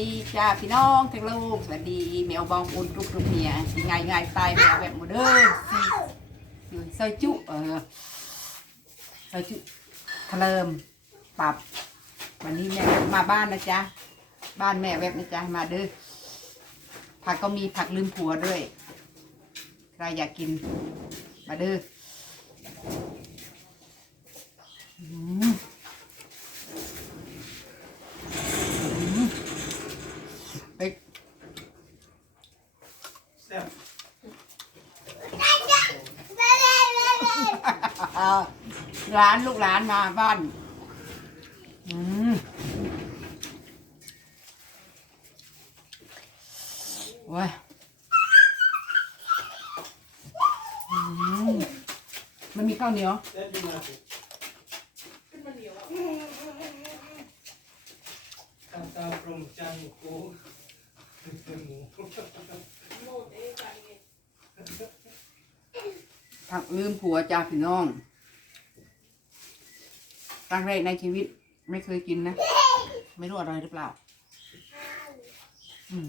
ดีจ้าพี่น้องทั้งโลกสวัสดีแมวบองอุ่นทุกทุกเนี่ยสิง่ายง่ายตายแมวแบบหมเด้อสิอยู่ซอยจุเออซอยจุทะเลิมปรับ วันนี้แม่มาบ้านนะจ๊ะบ้านแม่แวบนะจ๊ะมาเด้อผักก็มีผักลืมผัวด้วยใครอยากกินมาเด้อมอืมไป แซ่บ เอา ร้านลูกร้านมาบ้านอืมโอ้ยอืมมันมีข้าวเหนียวแซ่บดีมากตาตาพรหมจันทร์กูเป็นหมูผักลืมผัวจ้าพี่น้อง ครั้งแรกในชีวิตไม่เคยกินนะ ไม่รู้อร่อยหรือเปล่า อืม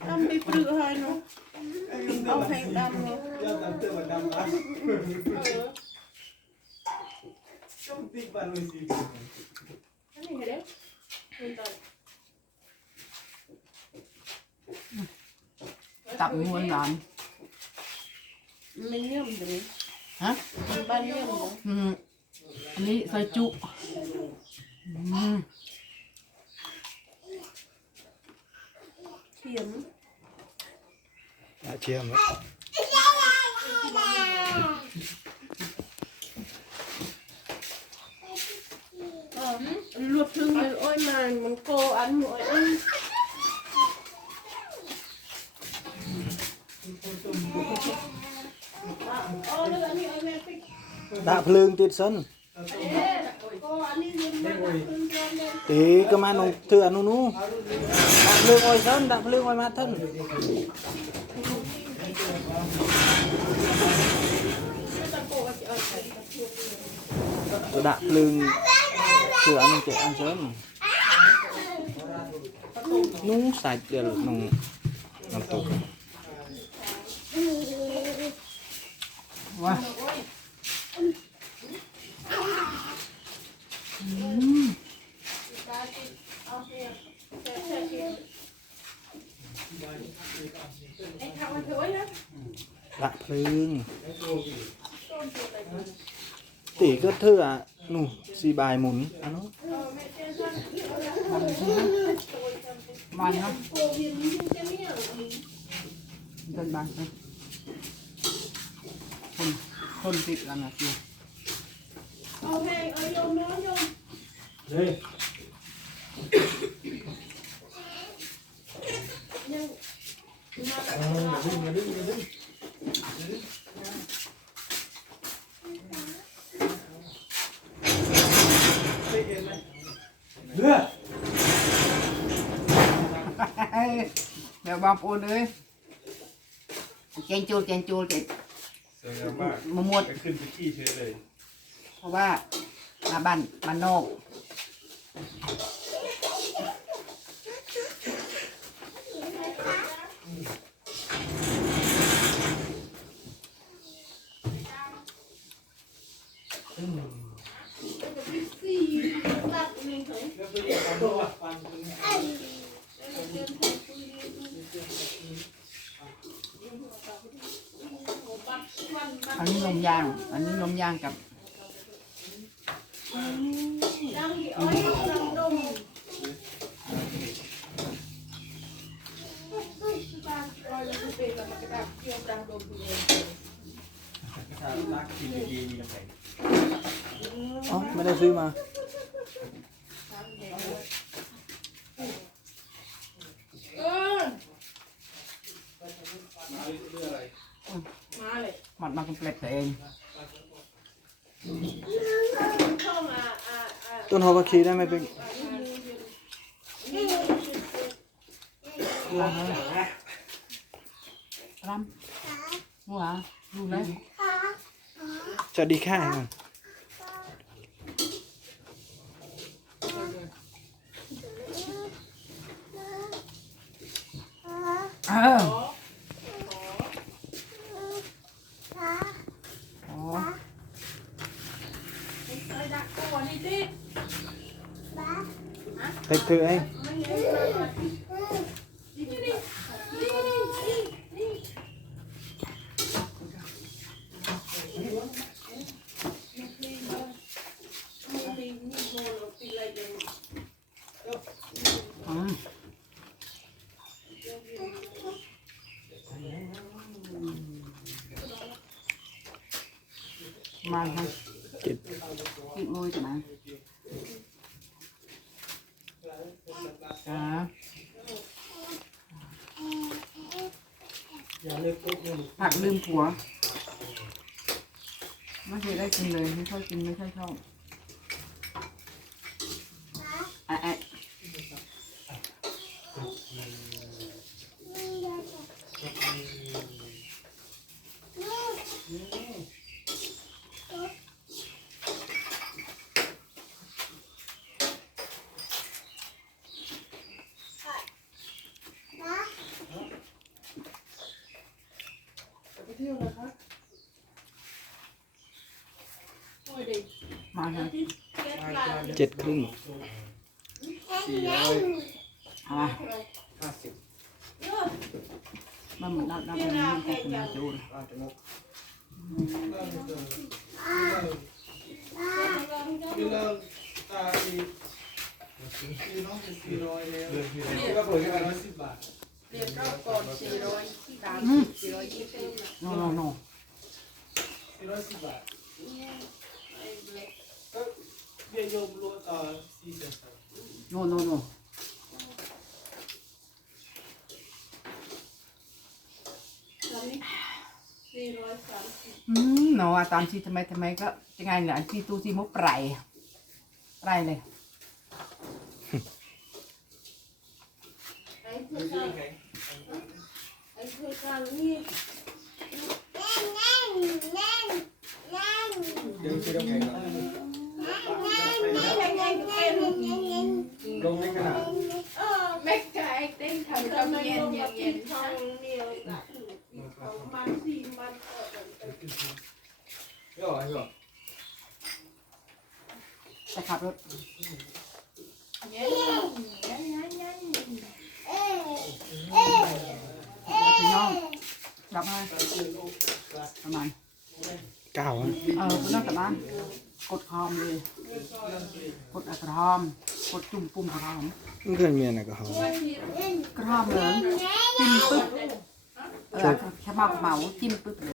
อืม Här ser man till att som mer där. เตื้อมันดำเตื้อมันสีดำเตื้อมันดำ ăn bị bự hơi nó เตื้อเอามันแพงดำเนอะยอดดำเตื้อมันดำนะ Ờ, ช่องติ๊กบาลุยสี cái này đấy. Bên đây. ตับมวนหลาน mình nhầm rồi ฮะ mình ban nhầm rồi อืมอันนี้ซอยจุอืม chiếm. Đã chiếm rồi. Luộc thương mình ôi mà mình cô ăn mỗi ăn đã phương tiết sân cô ăn đi Tí cơ mà nó thừa ăn nu Đạp lương ngồi thân, đạp lương ngồi mặt thân. Tôi đạp lưng thừa ăn chị ăn sớm. Nú sạch để nồng nồng tục Wow. Anh thao ăn thối đó. ดาเพลิงตีก็เถื่อหนูสีบายหมุนอันนู้นมันเนาะเดินบางไปคนคนติดกันนะพี่ Ờ, hey, ở vô nó vô. เฮ้ยเลือดเดี๋ยวบอกปูนเลยเจนจูเจนจูเจน สวยงามมาก มะม่วง ไปขึ้นไปขี้เฉยเลย เพราะว่ามาบ้านบ้านนอก อันนี้ลมยาง อันนี้ลมยางกับกระดาษลากกินดีๆมีอะไร อ๋อไม่ได้ซื้อมาเกินมาเลยมัดมาเป็นเปล็ดตัวเอง เข้ามาอ่าอ่าต้นหอผักชีได้ไหมเป็นรำหัวดูเลย สวัสดีค่ะก่อน เอออ๋อ ไ มาครับเจ็ดกินมวยจะมาจ้าอย่าลิกปุ๊บเนี่ยผักลืมผัว ไม่เคยได้กินเลย ไม่ค่อยกิน ไม่ค่อยชอบ มาครับ เจ็ดครึ่ง สี่ร้อย อ่ะ ห้าสิบ มาหมดนับนับเป็นมันก็เป็นจูน อาจจะงกพี่เลิกตาดีพี่น้องเป็นสี่ร้อยแล้วพี่ก็เปิดแค่ร้อยสิบบาท เรียนรอบก่อนสี่ร้อยสามสิบสี่ร้อยยี่สิบ โนโนโน สี่ร้อยสิบบาทก็ เบี้ยโยมรวมต่อสี่แสนสองโนโนโนสี่ร้อยสามสิบอืมเนาะตามที่ทำไมทำไมก็จะไงเนี่ยอันที่ตู้ที่มุกไตรไตรเลยไอ้เพื่อนกันไอ้เพื่อนกันนี่เดี๋ยวซื้อน้ำแข็งก่อนแข็งแรงเป็นลงในขนาดเออแม็กกับไอ้เต้นทำทำทำไมเย็น ต้อง เย็ มาน กิ เย็ น น ทางเดียวกันเขามันสี่มันเออ ย่อให้ก่อน จะขับรถ เย็นเย็นเย็นเย็น พี่น้องรับให้ประมาณ เก้าอะเออพี่น้องกลับบ้านกดคอมเลย กดอักระหอม กดจุ่มปุ่มกระหอมมันเคยมีอะไรกับเขากระหอมเหลืองจิ้มปึ๊บเออแค่เมาเหมาจิ้มปึ๊บเลย